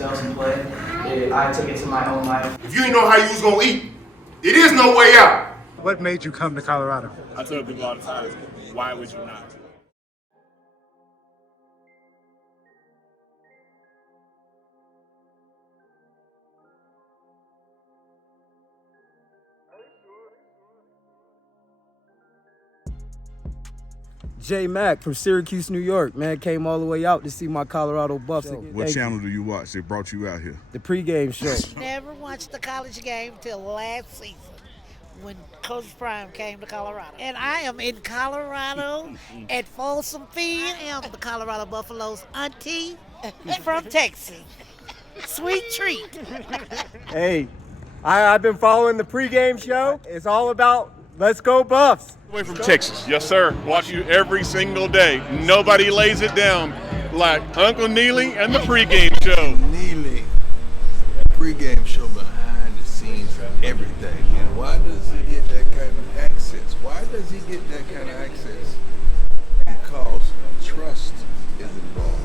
place else and play. I took it to my own life. If you didn't know how you was gonna eat, it is no way out. What made you come to Colorado? I tell people all the time, why would you not? J Mac from Syracuse, New York, man, came all the way out to see my Colorado Buffs. What channel do you watch? They brought you out here. The pregame show. Never watched the college game till last season when Coach Prime came to Colorado. And I am in Colorado at Folsom Field. I am the Colorado Buffaloes auntie from Texas. Sweet treat. Hey, I've been following the pregame show. It's all about let's go Buffs. Away from Texas, yes sir. Watch you every single day. Nobody lays it down like Uncle Neely and the pregame show. Neely, pregame show behind the scenes for everything. And why does he get that kind of access? Why does he get that kind of access? Because trust is involved.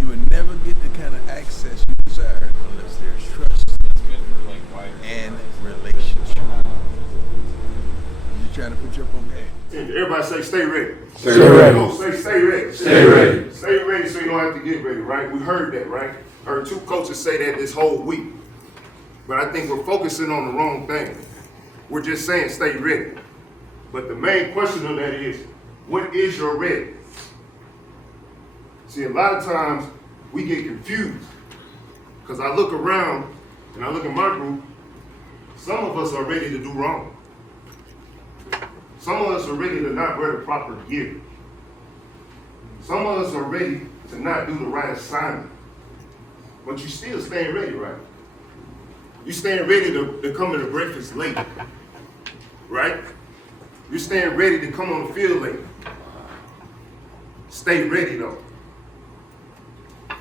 You would never get the kind of access you desire unless there's trust and relationship. Trying to put you up on game. Everybody say stay ready. Stay ready. Stay ready. Stay ready. Stay ready so you don't have to get ready, right? We heard that, right? Heard two coaches say that this whole week. But I think we're focusing on the wrong thing. We're just saying stay ready. But the main question of that is, what is your ready? See, a lot of times we get confused. Because I look around and I look at my group, some of us are ready to do wrong. Some of us are ready to not wear the proper gear. Some of us are ready to not do the right assignment. But you still staying ready, right? You staying ready to come to the breakfast late, right? You're staying ready to come on the field late. Stay ready though.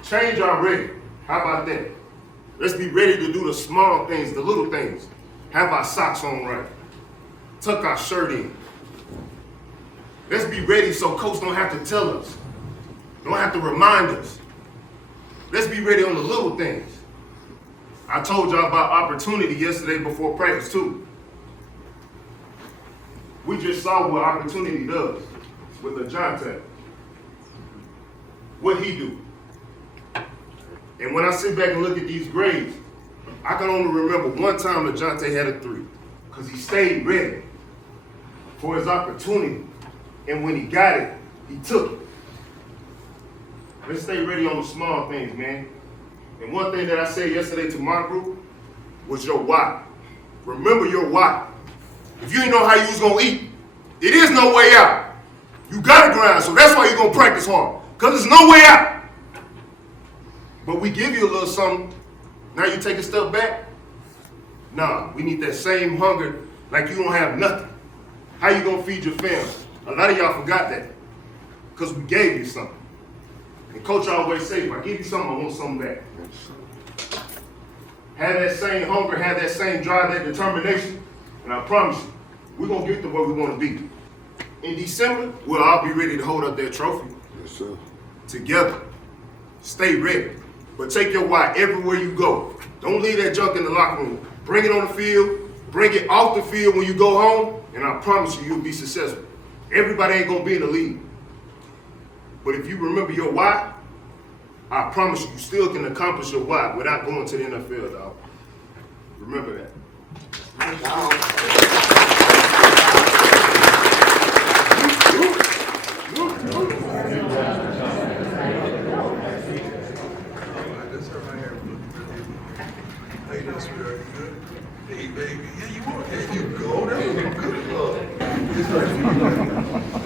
Change our ready. How about that? Let's be ready to do the small things, the little things. Have our socks on right. Tuck our shirt in. Let's be ready so coach don't have to tell us. Don't have to remind us. Let's be ready on the little things. I told y'all about opportunity yesterday before practice too. We just saw what opportunity does with LaJonte. What he do. And when I sit back and look at these grades, I can only remember one time LaJonte had a 3. Because he stayed ready for his opportunity. And when he got it, he took it. Let's stay ready on the small things, man. And one thing that I said yesterday to my group was your why. Remember your why. If you didn't know how you was gonna eat, it is no way out. You gotta grind, so that's why you're gonna practice hard. Because there's no way out. But we give you a little something, now you take a step back? Nah, we need that same hunger like you don't have nothing. How you gonna feed your family? A lot of y'all forgot that because we gave you something. And coach always say, if I give you something, I want something back. Have that same hunger, have that same drive, that determination, and I promise you, we're gonna get to where we wanna be. In December, we'll all be ready to hold up that trophy. Yes, sir. Together. Stay ready. But take your why everywhere you go. Don't leave that junk in the locker room. Bring it on the field, bring it off the field when you go home, and I promise you, you'll be successful. Everybody ain't gonna be in the league. But if you remember your why, I promise you, you still can accomplish your why without going to the NFL, dog. Remember that. Hey, baby, here you are. There you go. That was a good look.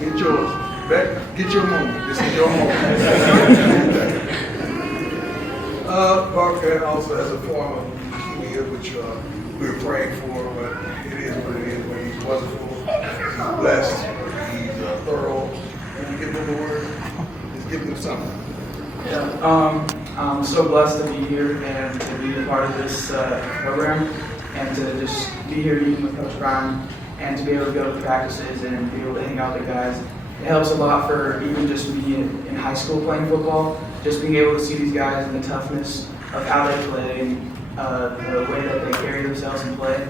Get yours. Back. Get your moment. This is your moment. Parker also has a former Kiwi, which we were praying for, but it is what it is. When he's wonderful, he's blessed, he's thorough. Can you give him the word? Just give him something. Yeah, I'm so blessed to be here and to be a part of this program and to just be here meeting with Coach Brown and to be able to go to practices and be able to hang out with the guys. It helps a lot for even just me in high school playing football, just being able to see these guys and the toughness of how they play and the way that they carry themselves and play.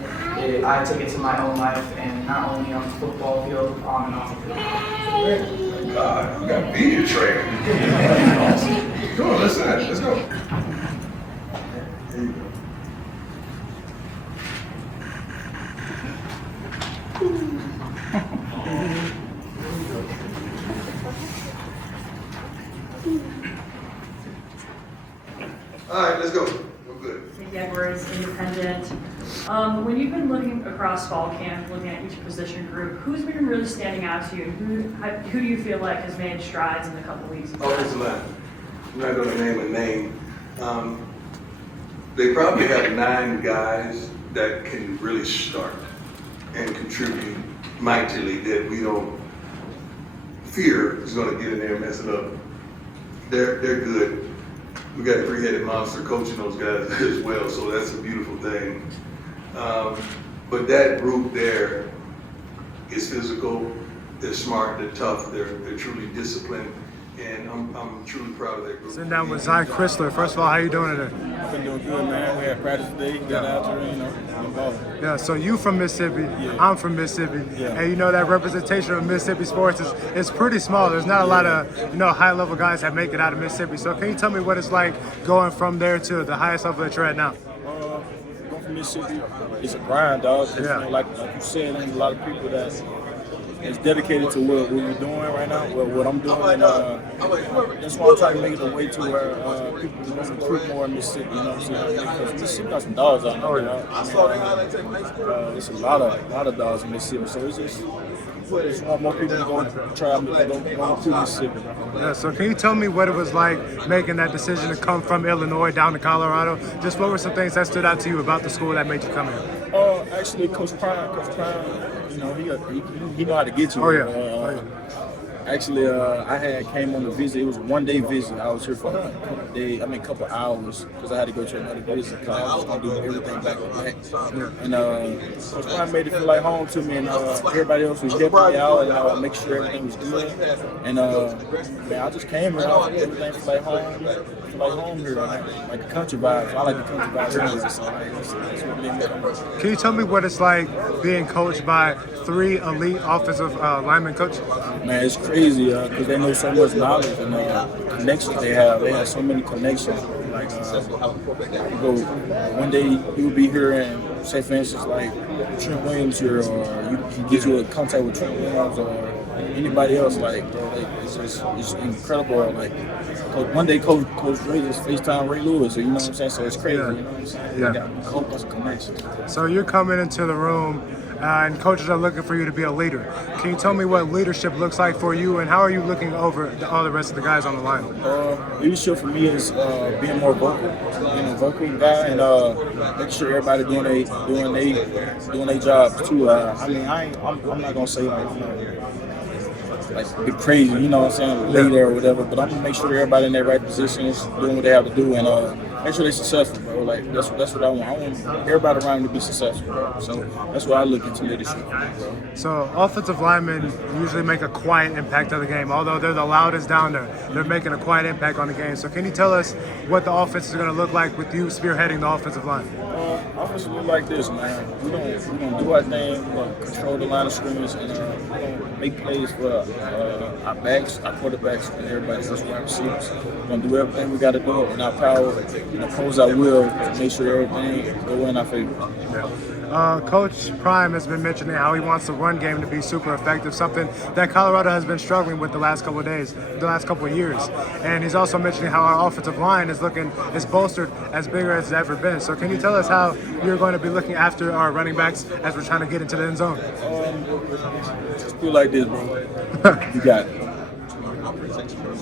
I take it to my own life, and not only on the football field, on and off the field. God, you got video trainer. Awesome. Come on, let's go. There you go. All right, let's go. We're good. Nikki Edwards, independent. When you've been looking across fall camp, looking at each position group, who's been really standing out to you? Who do you feel like has made strides in the couple weeks? Offensive line. I'm not going to name a name. They probably have 9 guys that can really start and contribute mightily that we don't fear is going to get in there and mess it up. They're good. We got a 3-headed monster coaching those guys as well, so that's a beautiful thing. But that group there is physical, they're smart, they're tough, they're truly disciplined, and I'm truly proud of that group. Sitting down with Zy Chrysler. First of all, how you doing today? I've been doing good, man. We had practice today, got out there, been balling. Yeah, so you from Mississippi, Yeah. I'm from Mississippi, Yeah. and you know that representation of Mississippi sports is pretty small. There's not a lot of high-level guys that make it out of Mississippi. So can you tell me what it's like going from there to the highest level that you're at now? Going from Mississippi, it's a grind, dog. 'Cause, Yeah. like you said, there's a lot of people that's dedicated to what we're doing right now, what I'm doing, and that's why I'm trying to make it a way to where people want to recruit more in Mississippi, you know what I'm saying? Because Mississippi got some dogs out there. Oh, yeah. There's a lot of dogs in Mississippi, so it's just want more people to go try to go to Mississippi. Yeah, so can you tell me what it was like making that decision to come from Illinois down to Colorado? Just what were some things that stood out to you about the school that made you come here? Actually, Coach Prime, he know how to get you. Oh, yeah. Actually, I came on a visit. It was a 1-day visit. I was here for a couple hours, because I had to go to another visit because I was going to do everything back to back. And Coach Prime made it feel like home to me, and everybody else was helping me out and make sure everything was good. And man, I just came here. Everything felt like home. Like home here, like the country vibes. I like the country vibes anyway, so that's what made me come here. Can you tell me what it's like being coached by 3 elite offensive lineman coaches? Man, it's crazy because they know so much knowledge and connections they have. They have so many connections. Like, you go, one day he would be here and say, for instance, like Trent Williams here, or you can get you in contact with Trent Williams or anybody else. Like, it's incredible. Like, one day Coach Ray just FaceTime Ray Lewis, you know what I'm saying? So it's crazy. Yeah. You know what I'm saying? Yeah. They got a whole bunch of connections. So you're coming into the room and coaches are looking for you to be a leader. Can you tell me what leadership looks like for you, and how are you looking over all the rest of the guys on the line? Leadership for me is being more vocal, being a vocal guy, and making sure everybody doing their jobs too. I'm not gonna say like be crazy, you know what I'm saying, leader or whatever, but I'm gonna make sure everybody in their right positions doing what they have to do, and make sure they're successful, bro. Like that's what I want. I want everybody around me to be successful, bro. So that's what I look into leadership, bro. So offensive linemen usually make a quiet impact on the game. Although they're the loudest down there, they're making a quiet impact on the game. So can you tell us what the offense is going to look like with you spearheading the offensive line? Offense look like this, man. We don't do our thing. We're gonna control the line of scrimmage, and we're gonna make plays for our backs, our quarterbacks, and everybody else wide receivers. We're gonna do everything we got to do in our power, and oppose our will to make sure everything go in our favor. Coach Prime has been mentioning how he wants the run game to be super effective, something that Colorado has been struggling with the last couple of years. And he's also mentioning how our offensive line is bolstered as bigger as it's ever been. So can you tell us how you're going to be looking after our running backs as we're trying to get into the end zone? Just put it like this, bro. You got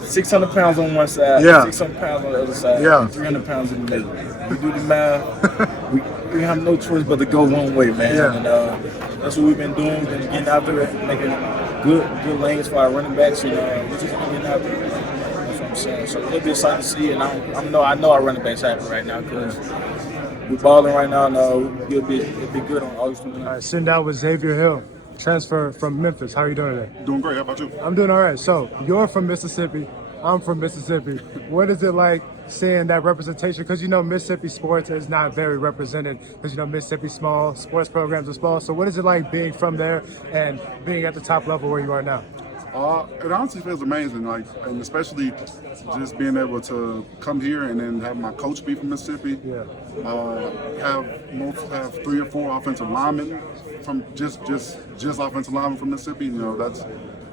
600 pounds on one side, 600 pounds on the other side, 300 pounds in the middle. We do the math. We have no choice but to go one way, man. And that's what we've been doing. We've been getting out there, making good lanes for our running backs, and we're just getting out there. That's what I'm saying. So it'll be exciting to see, and I know our running backs happy right now because we're balling right now, and it'll be good on August 29th. All right, sitting down with Xavier Hill, transfer from Memphis. How are you doing today? Doing great. How about you? I'm doing all right. So you're from Mississippi. I'm from Mississippi. What is it like seeing that representation? Because Mississippi sports is not very represented. Because Mississippi small, sports programs are small. So what is it like being from there and being at the top level where you are now? It honestly feels amazing, and especially just being able to come here and then have my coach be from Mississippi. Yeah. Have 3 or 4 offensive linemen from just offensive linemen from Mississippi.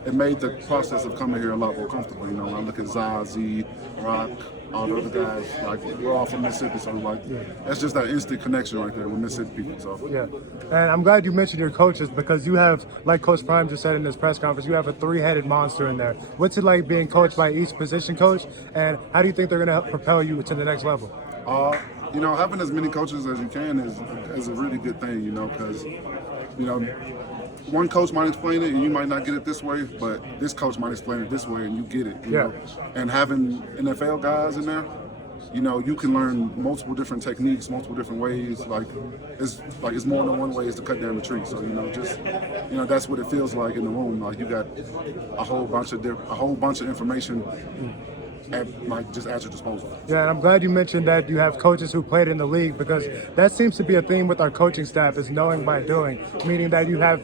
It made the process of coming here a lot more comfortable. When I look at Zazie, Rock, all the other guys, we're all from Mississippi, so that's just that instant connection right there with Mississippi people. So yeah, and I'm glad you mentioned your coaches because you have, like Coach Prime just said in this press conference, you have a 3-headed monster in there. What's it like being coached by each position coach, and how do you think they're going to help propel you to the next level? Having as many coaches as you can is a really good thing, because one coach might explain it and you might not get it this way, but this coach might explain it this way and you get it. You know? And having NFL guys in there, you can learn multiple different techniques, multiple different ways. It's more than one way is to cut down the tree. So that's what it feels like in the room. You got a whole bunch of information just at your disposal. Yeah, and I'm glad you mentioned that you have coaches who played in the league because that seems to be a theme with our coaching staff is knowing by doing, meaning that you have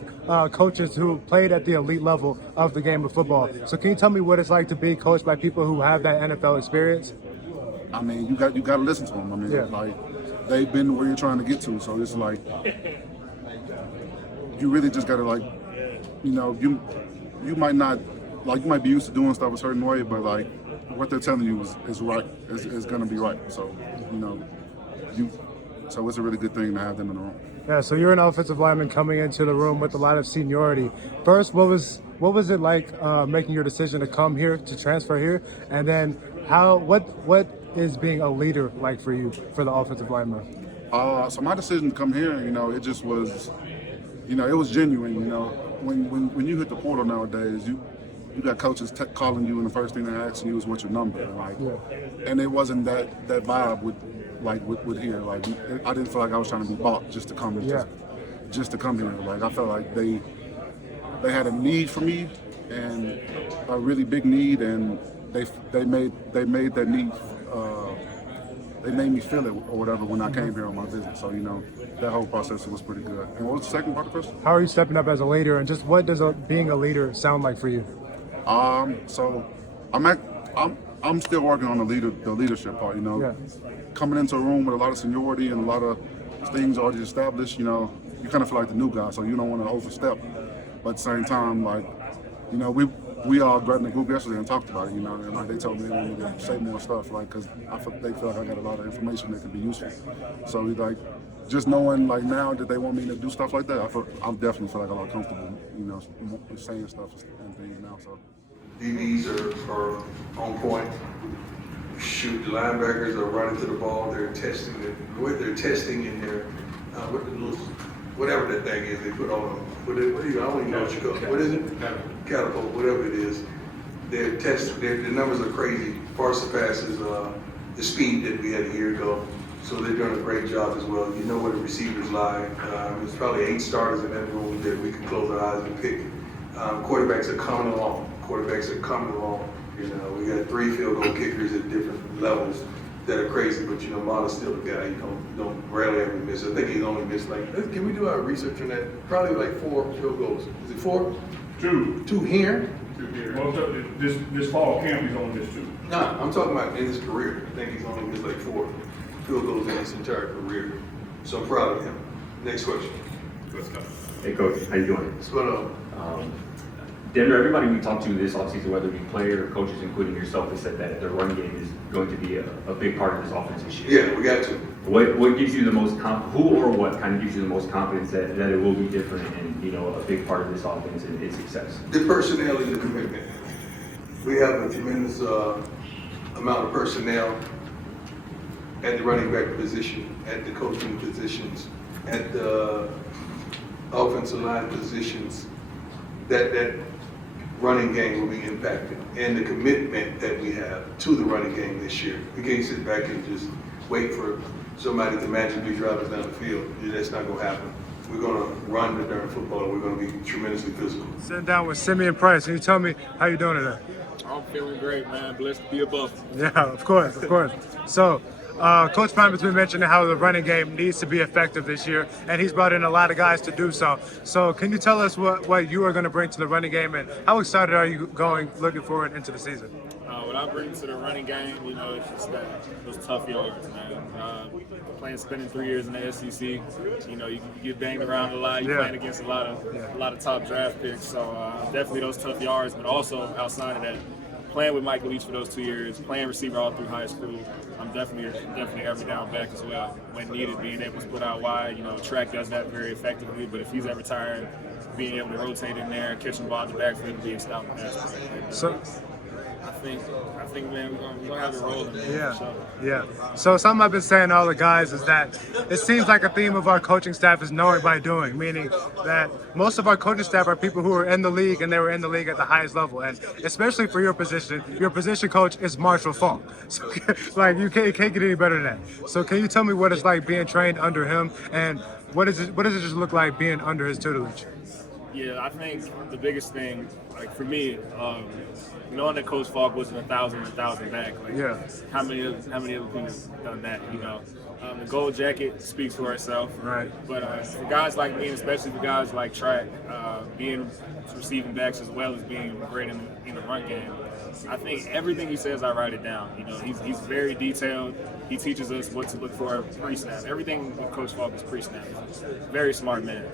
coaches who played at the elite level of the game of football. So can you tell me what it's like to be coached by people who have that NFL experience? I mean, you got to listen to them. They've been where you're trying to get to, so it's you really just got to you might not you might be used to doing stuff a certain way, but what they're telling you is right, is going to be right. So, so it's a really good thing to have them in the room. Yeah, so you're an offensive lineman coming into the room with a lot of seniority. First, what was it like making your decision to come here, to transfer here? And then what is being a leader like for you, for the offensive lineman? So my decision to come here, it just was, it was genuine. When you hit the portal nowadays, you got coaches calling you, and the first thing they're asking you is what's your number, and it wasn't that vibe with here. I didn't feel like I was trying to be bought just to come just to come here. I felt like they had a need for me, and a really big need, and they made that need. They made me feel it or whatever when I came here on my visit. So that whole process was pretty good. And what was the second part of the question? How are you stepping up as a leader, and just what does being a leader sound like for you? So I'm still working on the leadership part. Coming into a room with a lot of seniority and a lot of things already established. You kind of feel like the new guy, so you don't want to overstep. But at the same time, we all got in the group yesterday and talked about it. And they told me they want me to say more stuff, because they feel like I got a lot of information that can be useful. So just knowing now that they want me to do stuff like that, I definitely feel like a lot comfortable, saying stuff and things now. So DBs are on point. Shoot, the linebackers are running to the ball. They're testing in their whatever that thing is they put on them. I don't even know what you call it. What is it? Catapult, whatever it is. They're testing. The numbers are crazy. Far surpasses the speed that we had a year ago. So they're doing a great job as well. You know where the receivers lie. There's probably 8 starters in that room that we can close our eyes and pick. Quarterbacks are coming along. We got 3 field goal kickers at different levels that are crazy, but Mata's still the guy. Don't rarely ever miss. I think he's only missed can we do our research on that? Probably 4 field goals. Is it 4? 2. 2 here? 2 here. Well, this fall camp he's only missed 2. Nah, I'm talking about in his career. I think he's only missed 4 field goals in his entire career. So I'm proud of him. Next question. Let's go. Hey coach, how you doing? What's going on? Denver, everybody we talked to this offseason, whether it be player or coaches, including yourself, has said that the run game is going to be a big part of this offense this year. Yeah, we got to. What gives you the most who or what kind of gives you the most confidence that it will be different and a big part of this offense and its success? The personnel and the commitment. We have a tremendous amount of personnel at the running back position, at the coaching positions, at the offensive line positions. That running game will be impacted, and the commitment that we have to the running game this year. We can't sit back and just wait for somebody to magically drive us down the field. That's not going to happen. We're going to run the darn football, and we're going to be tremendously physical. Sitting down with Simeon Price. Can you tell me how you doing today? I'm feeling great, man. Blessed to be a Buff. Yeah, of course, of course. So, Coach Prime has been mentioning how the running game needs to be effective this year, and he's brought in a lot of guys to do so. So, can you tell us what you are going to bring to the running game, and how excited are you looking forward into the season? What I bring to the running game, it's just those tough yards, man. Spending 3 years in the SEC, you get banged around a lot. You're playing against a lot of top draft picks. So definitely those tough yards, but also outside of that, playing with Michael Leach for those 2 years, playing receiver all through high school. I'm definitely every down back as well when needed, being able to split out wide. Track does that very effectively, but if he's ever tired, being able to rotate in there, catching the ball at the backfield would be a stout pass. So, I think, man, we're gonna have it rolling. Yeah. So something I've been saying to all the guys is that it seems like a theme of our coaching staff is knowing by doing, meaning that most of our coaching staff are people who are in the league and they were in the league at the highest level. And especially for your position coach is Marshall Falk. So like you can't get any better than that. So can you tell me what it's like being trained under him, and what does it just look like being under his tutelage? Yeah, I think the biggest thing, like for me, knowing that Coach Falk wasn't a thousand back, how many other people have done that? The gold jacket speaks for itself. Right. But for guys like me, and especially for guys like Track, being receiving backs as well as being great in the run game, I think everything he says, I write it down. He's very detailed. He teaches us what to look for pre-snap. Everything with Coach Falk is pre-snap. Very smart man.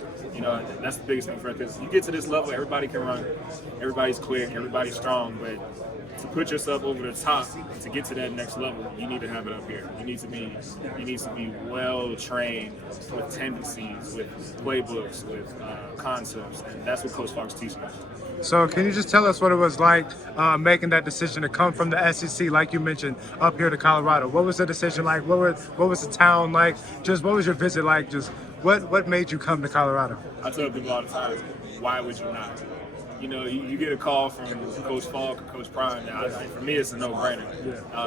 That's the biggest thing for it, because you get to this level, everybody can run, everybody's quick, everybody's strong, but to put yourself over the top and to get to that next level, you need to have it up here. You need to be well trained with tendencies, with playbooks, with concepts, and that's what Coach Falk's teaching us. So can you just tell us what it was like making that decision to come from the SEC, like you mentioned, up here to Colorado? What was the decision like? What was the town like? Just what was your visit like? Just what made you come to Colorado? I tell people all the time, why would you not? You get a call from Coach Falk or Coach Prime. Now, for me, it's a no-brainer.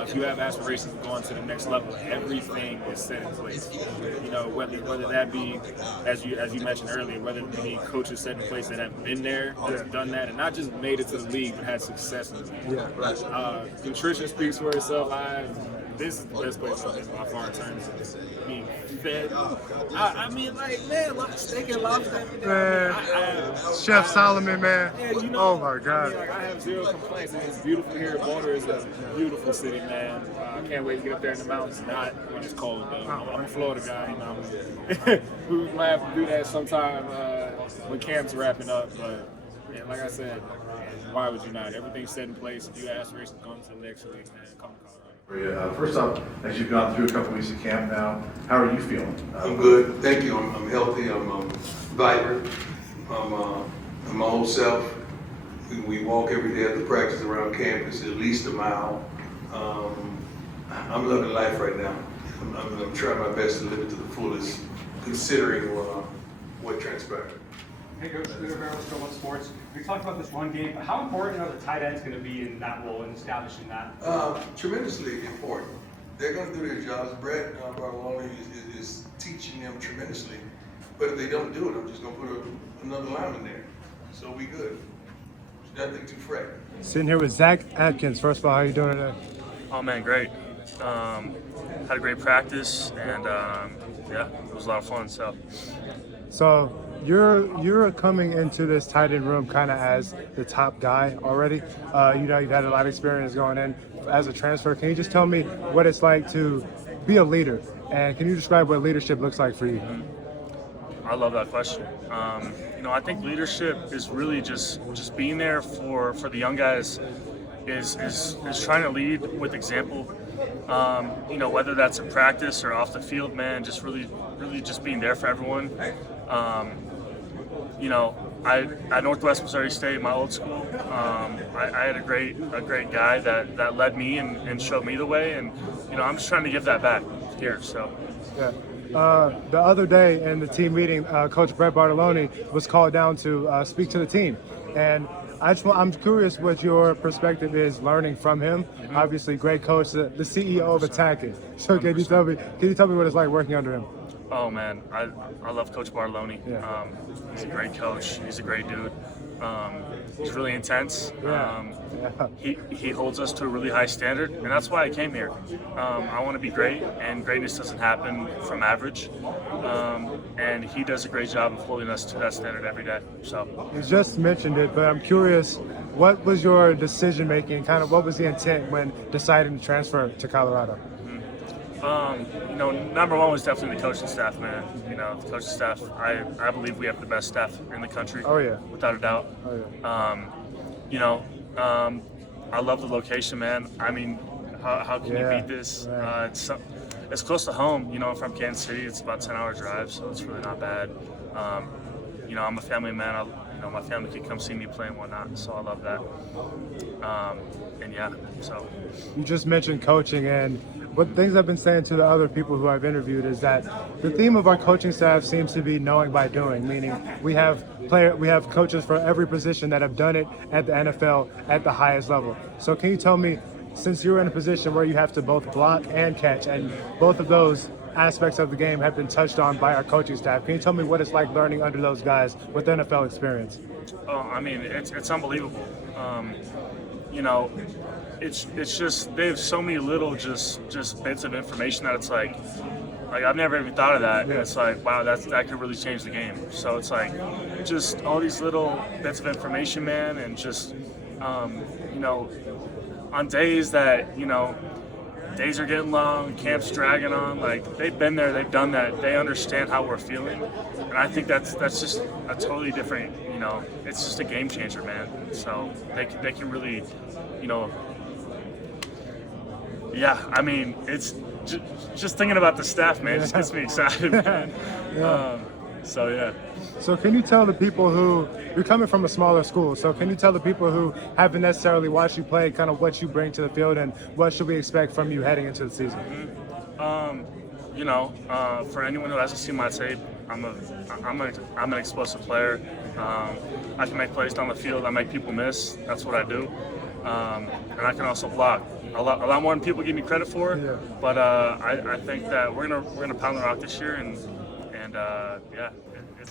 If you have aspirations of going to the next level, everything is set in place. Whether that be, as you mentioned earlier, whether it be coaches set in place that have been there, have done that, and not just made it to the league, but had success in the league. Nutrition speaks for itself. This is the best place I've been by far in terms of being fed. I mean, like steak and lobster. Man, Chef Solomon, man. Yeah, oh my God. I have zero complaints. It's beautiful here. Boulder is a beautiful city, man. I can't wait to get up there in the mountains. Not when it's cold, though. I'm a Florida guy, We would laugh to do that sometime when camp's wrapping up, but like I said, why would you not? Everything's set in place. If you have aspirations going to the next league, man, come to Colorado. First off, as you've gone through a couple weeks of camp now, how are you feeling? I'm good, thank you. I'm healthy. I'm vibrant. I'm my old self. We walk every day at the practice around campus, at least a mile. I'm loving life right now. I'm trying my best to live it to the fullest, considering what transpired. Hey, Coach, Peter Barrow, Go On Sports. We talked about this one game, but how important are the tight ends going to be in that role and establishing that? Tremendously important. They're going to do their jobs. Brett Bartolone is teaching them tremendously. But if they don't do it, I'm just going to put another line in there. So we good. There's nothing to fret. Sitting here with Zach Atkins. First of all, how are you doing today? Oh man, great. Had a great practice, and it was a lot of fun. So you're coming into this tight end room kind of as the top guy already. You've had a lot of experience going in as a transfer. Can you just tell me what it's like to be a leader, and can you describe what leadership looks like for you? I love that question. I think leadership is really just being there for the young guys. Is trying to lead with example. Whether that's in practice or off the field, man, just really just being there for everyone. At Northwest Missouri State, my old school, I had a great guy that led me and showed me the way, and I'm just trying to give that back here. So. Yeah. The other day in the team meeting, Coach Brett Bartolone was called down to speak to the team, and I'm curious what your perspective is learning from him. Mm-hmm. Obviously, great coach, the CEO of attacking. So can you tell me what it's like working under him? Oh man, I love Coach Bartolone. Yeah. He's a great coach. He's a great dude. He's really intense. Yeah. He holds us to a really high standard, and that's why I came here. I want to be great, and greatness doesn't happen from average. And he does a great job of holding us to that standard every day. So You just mentioned it, but I'm curious, what was your decision making? Kind of what was the intent when deciding to transfer to Colorado? Number one was definitely the coaching staff, man. The coaching staff, I believe we have the best staff in the country. Oh, yeah. Without a doubt. Oh, yeah. I love the location, man. I mean, how can you beat this? It's close to home. I'm from Kansas City. It's about a 10-hour drive, so it's really not bad. I'm a family man. My family can come see me play and whatnot, so I love that. So. You just mentioned coaching, and what things I've been saying to the other people who I've interviewed is that the theme of our coaching staff seems to be knowing by doing, meaning we have coaches for every position that have done it at the NFL at the highest level. So can you tell me, since you're in a position where you have to both block and catch, and both of those aspects of the game have been touched on by our coaching staff, can you tell me what it's like learning under those guys with NFL experience? It's unbelievable. It's just they have so many little just bits of information that it's like I've never even thought of that. And it's like, wow, that could really change the game. So it's like just all these little bits of information, man, and just on days that days are getting long, camp's dragging on, like they've been there, they've done that, they understand how we're feeling, and I think that's just a totally different, it's just a game changer, man. So they can really, it's just thinking about the staff, man, it just gets me excited, man. So can you tell the people who, you're coming from a smaller school, so can you tell the people who haven't necessarily watched you play kind of what you bring to the field and what should we expect from you heading into the season? For anyone who hasn't seen my tape, I'm an explosive player. I can make plays down the field. I make people miss. That's what I do. And I can also block a lot more than people give me credit for. Yeah. But I think that we're gonna pound the rock this year, and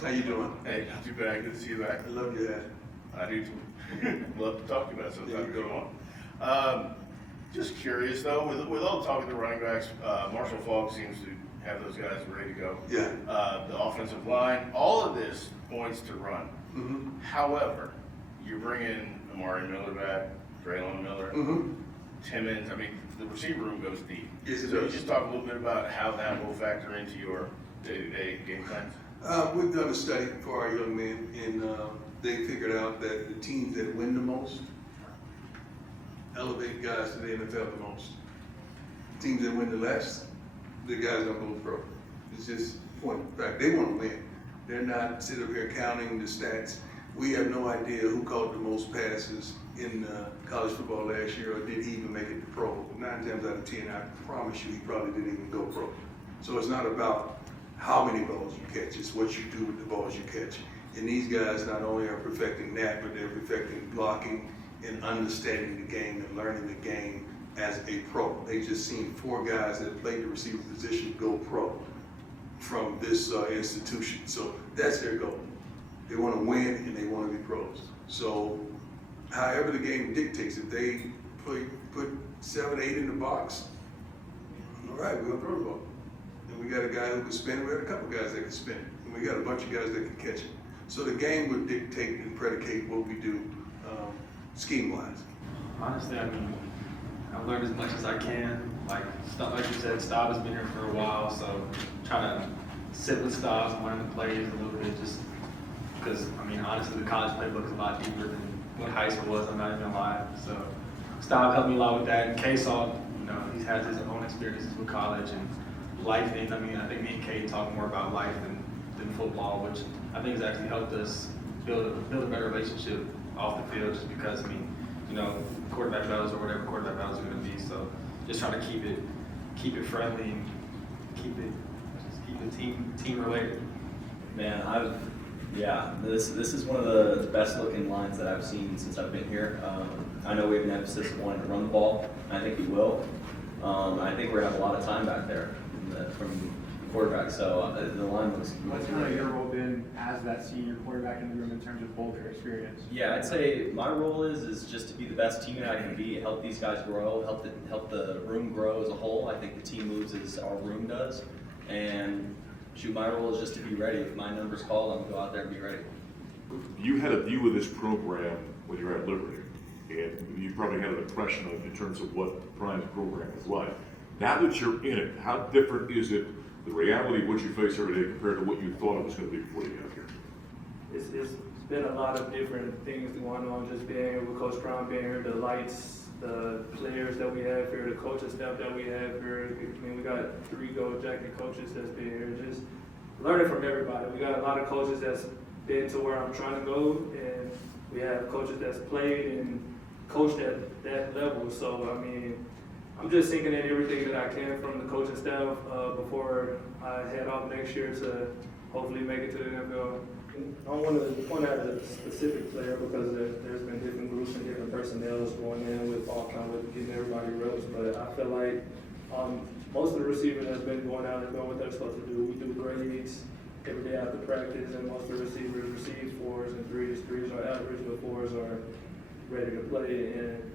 How you doing? Hey, not too bad. Good to see you back. I love you, Dad. I do too. Love to talk to you about something going on. Just curious though, with all the talk of the running backs, Marshall Falk seems to have those guys ready to go. Yeah. The offensive line, all of this points to run. Mm-hmm. However, you're bringing Amari Miller back, Traylon Miller, Timmons. I mean, the receiver room goes deep. Yes, it so does. just talk a little bit about how that will factor into your day-to-day game plans. We've done a study for our young men, and they figured out that the teams that win the most elevate guys to the NFL the most. Teams that win the less, the guys don't go pro. It's just point of fact. They want to win. They're not sitting up here counting the stats. We have no idea who caught the most passes in college football last year, or did he even make it to pro. 9 times out of 10, I promise you, he probably didn't even go pro. So it's not about how many balls you catch, it's what you do with the balls you catch. And these guys not only are perfecting that, but they're perfecting blocking and understanding the game and learning the game as a pro. They just seen 4 guys that played the receiver position go pro from this institution. So that's their goal. They want to win and they want to be pros. So however the game dictates, if they put 7, 8 in the box, all right, we're gonna throw the ball. And we got a guy who can spin it. We got a couple guys that can spin it. And we got a bunch of guys that can catch it. So the game would dictate and predicate what we do scheme-wise. Honestly, I've learned as much as I can. Like you said, Staub has been here for a while, so trying to sit with Staub and learn the plays a little bit, just because, honestly, the college playbook is a lot deeper than what high school was, I'm not even gonna lie. So Staub helped me a lot with that, and K-Saw, he's had his own experiences with college and life, and I think me and Kate talk more about life than football, which I think has actually helped us build a better relationship off the field, just because, quarterback battles or whatever quarterback battles are going to be. So just trying to keep it friendly and keep it team related. Man, this is one of the best looking lines that I've seen since I've been here. I know we have an emphasis of wanting to run the ball. I think we will. I think we're gonna have a lot of time back there from quarterback. So the line looks What's kind of your role been as that senior quarterback in the room in terms of Boulder experience? Yeah, I'd say my role is just to be the best teammate I can be, help these guys grow, help the room grow as a whole. I think the team moves as our room does, and shoot, my role is just to be ready. If my number's called, I'm gonna go out there and be ready. You had a view of this program when you were at Liberty, and you probably had an impression of in terms of what Prime's program is like. Now that you're in it, how different is it, the reality of what you face every day compared to what you thought it was going to be before you got here? It's been a lot of different things going on, just being here with Coach Prime, being here, the lights, the players that we have here, the coaching staff that we have here. I mean, we got 3 gold jacket coaches that's been here, just learning from everybody. We got a lot of coaches that's been to where I'm trying to go, and we have coaches that's played and coached at that level. So, I mean, I'm just thinking in everything that I can from the coaching staff before I head off next year to hopefully make it to the NFL. I don't want to point out a specific player because there's been different groups and different personnel going in with all kind of getting everybody reps, but I feel like most of the receivers that's been going out and doing what they're supposed to do. We do grades every day after practice, and most of the receivers receive 4s and 3s. 3s are average, but 4s are ready to play. And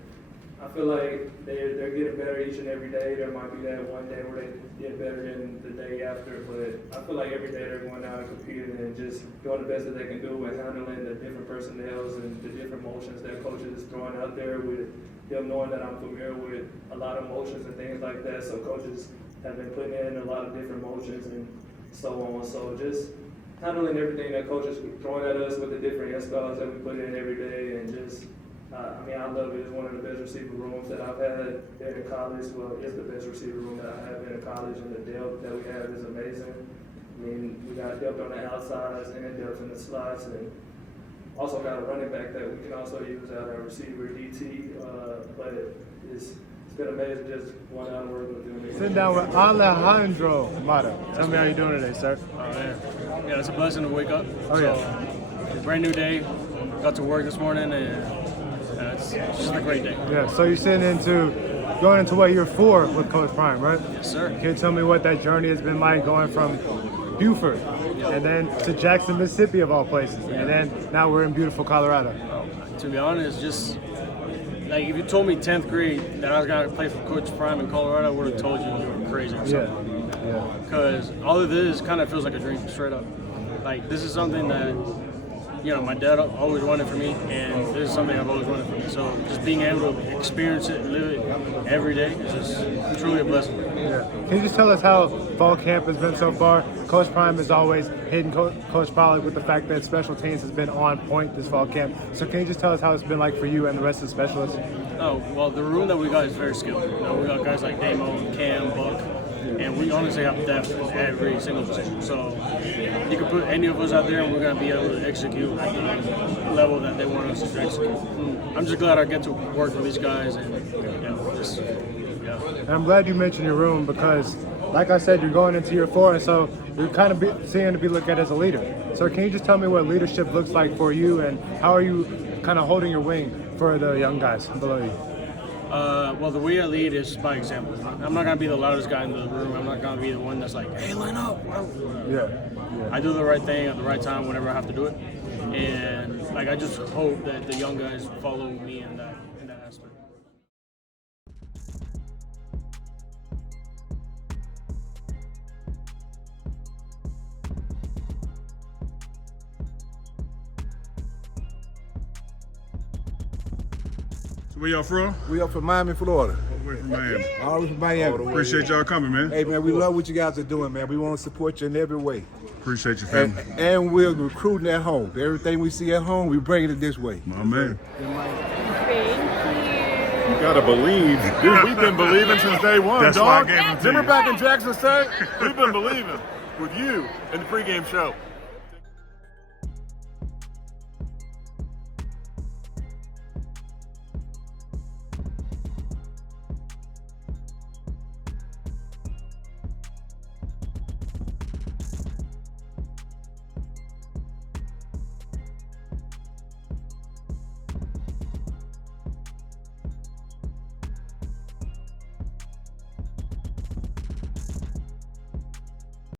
I feel like they're getting better each and every day. There might be that one day where they get better than the day after, but I feel like every day they're going out and competing and just doing the best that they can do and handling the different personnels and the different motions that coaches is throwing out there, with them knowing that I'm familiar with a lot of motions and things like that. So coaches have been putting in a lot of different motions and so on. So just handling everything that coaches throwing at us with the different installs that we put in every day, and just I mean, I love it. It's one of the best receiver rooms that I've had there in college. Well, it's the best receiver room that I have in college, and the depth that we have is amazing. I mean, we got depth on the outsides and depth in the slots, and also got a running back that we can also use out our receiver DT. But it's been amazing just going out and working with them. Sitting down with Alejandro Mata. Tell me how you're doing today, sir. Oh, man. Yeah, it's a blessing to wake up. Oh, so, yeah. brand new day. Got to work this morning, and it's just a great day. Yeah, so you're going into what, year 4 with Coach Prime, right? Yes, sir. Can you tell me what that journey has been like, going from Buford and then to Jackson, Mississippi of all places, and then now we're in beautiful Colorado? To be honest, just like if you told me 10th grade that I was gonna play for Coach Prime in Colorado, I would have told you were crazy or something. Yeah. Because all of this kind of feels like a dream, straight up. Like, this is something that, you know, my dad always wanted for me, and this is something I've always wanted for me. So just being able to experience it and live it every day is just truly a blessing. Yeah. Can you just tell us how fall camp has been so far? Coach Prime has always hidden Coach Pollard with the fact that special teams has been on point this fall camp. So can you just tell us how it's been like for you and the rest of the specialists? Oh, well, the room that we got is very skilled. You know, we got guys like Deion, Cam, Buck, and we honestly have depth in every single position. So you can put any of us out there, and we're going to be able to execute at the level that they want us to execute. I'm just glad I get to work with these guys, and And I'm glad you mentioned your room because, like I said, you're going into year 4, and so you're kind of seeing to be looked at as a leader. So can you just tell me what leadership looks like for you, and how are you kind of holding your wing for the young guys below you? Well, the way I lead is by example. I'm not going to be the loudest guy in the room. I'm not going to be the one that's like, hey, line up. Yeah. I do the right thing at the right time whenever I have to do it. And like, I just hope that the young guys follow me in that aspect. So where y'all from? We up from Miami, Florida. All the way from Miami. All the way from Miami. Appreciate y'all coming, man. Hey, man, we love what you guys are doing, man. We want to support you in every way. Appreciate you, family. And we're recruiting at home. Everything we see at home, we bring it this way. My man. You gotta believe. Dude, we've been believing since day one, That's dog. why I gave them to Remember you. back in Jackson State? We've been believing with you in the pregame show.